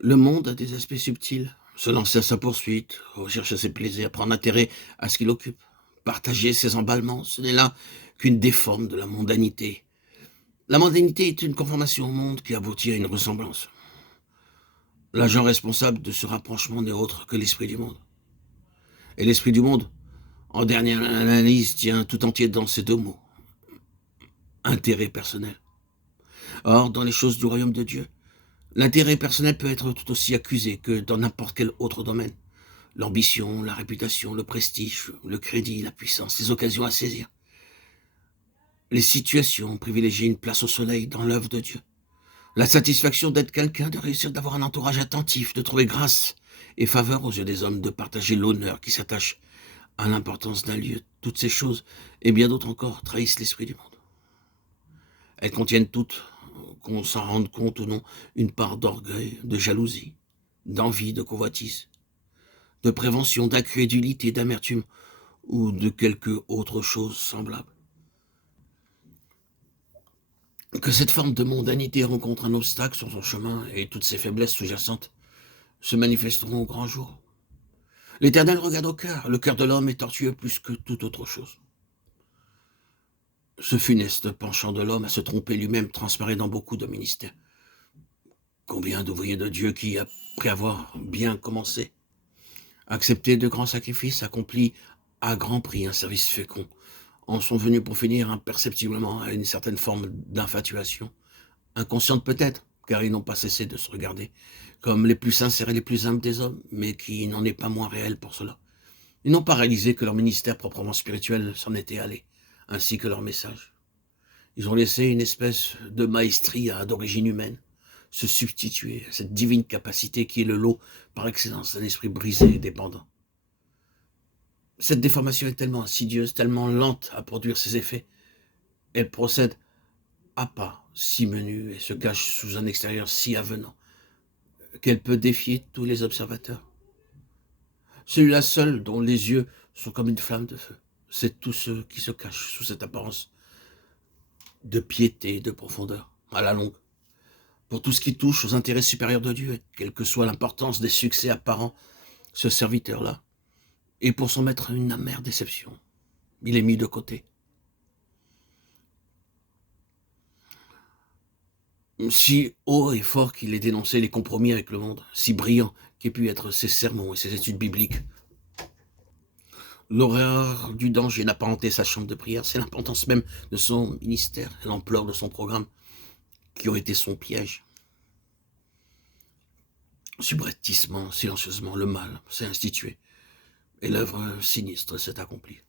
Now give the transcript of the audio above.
Le monde a des aspects subtils. Se lancer à sa poursuite, rechercher ses plaisirs, prendre intérêt à ce qui l'occupe, partager ses emballements, ce n'est là qu'une des formes de la mondanité. La mondanité est une conformation au monde qui aboutit à une ressemblance. L'agent responsable de ce rapprochement n'est autre que l'esprit du monde. Et l'esprit du monde, en dernière analyse, tient tout entier dans ces deux mots. Intérêt personnel. Or, dans les choses du royaume de Dieu, l'intérêt personnel peut être tout aussi accusé que dans n'importe quel autre domaine. L'ambition, la réputation, le prestige, le crédit, la puissance, les occasions à saisir. Les situations privilégier une place au soleil dans l'œuvre de Dieu. La satisfaction d'être quelqu'un, de réussir, d'avoir un entourage attentif, de trouver grâce et faveur aux yeux des hommes, de partager l'honneur qui s'attache à l'importance d'un lieu. Toutes ces choses, et bien d'autres encore, trahissent l'esprit du monde. Elles contiennent toutes, qu'on s'en rende compte ou non, une part d'orgueil, de jalousie, d'envie, de convoitise, de prévention, d'incrédulité, d'amertume ou de quelque autre chose semblable. Que cette forme de mondanité rencontre un obstacle sur son chemin et toutes ses faiblesses sous-jacentes se manifesteront au grand jour. L'Éternel regarde au cœur. Le cœur de l'homme est tortueux plus que toute autre chose. Ce funeste penchant de l'homme à se tromper lui-même transparaît dans beaucoup de ministères. Combien d'ouvriers de Dieu qui, après avoir bien commencé, accepté de grands sacrifices, accompli à grand prix un service fécond, en sont venus pour finir imperceptiblement à une certaine forme d'infatuation, inconsciente peut-être, car ils n'ont pas cessé de se regarder comme les plus sincères et les plus humbles des hommes, mais qui n'en est pas moins réel pour cela. Ils n'ont pas réalisé que leur ministère proprement spirituel s'en était allé, ainsi que leur message. Ils ont laissé une espèce de maestria d'origine humaine se substituer à cette divine capacité qui est le lot par excellence d'un esprit brisé et dépendant. Cette déformation est tellement insidieuse, tellement lente à produire ses effets. Elle procède à pas si menus et se cache sous un extérieur si avenant qu'elle peut défier tous les observateurs. Celui-là seul dont les yeux sont comme une flamme de feu, c'est tous ceux qui se cachent sous cette apparence de piété, de profondeur, à la longue. Pour tout ce qui touche aux intérêts supérieurs de Dieu, quelle que soit l'importance des succès apparents, ce serviteur-là est pour son maître une amère déception. Il est mis de côté. Si haut et fort qu'il ait dénoncé les compromis avec le monde, si brillant qu'aient pu être ses sermons et ses études bibliques, l'horreur du danger n'a pas hanté sa chambre de prière, c'est l'importance même de son ministère et l'ampleur de son programme qui ont été son piège. Subrepticement, silencieusement, le mal s'est institué et l'œuvre sinistre s'est accomplie.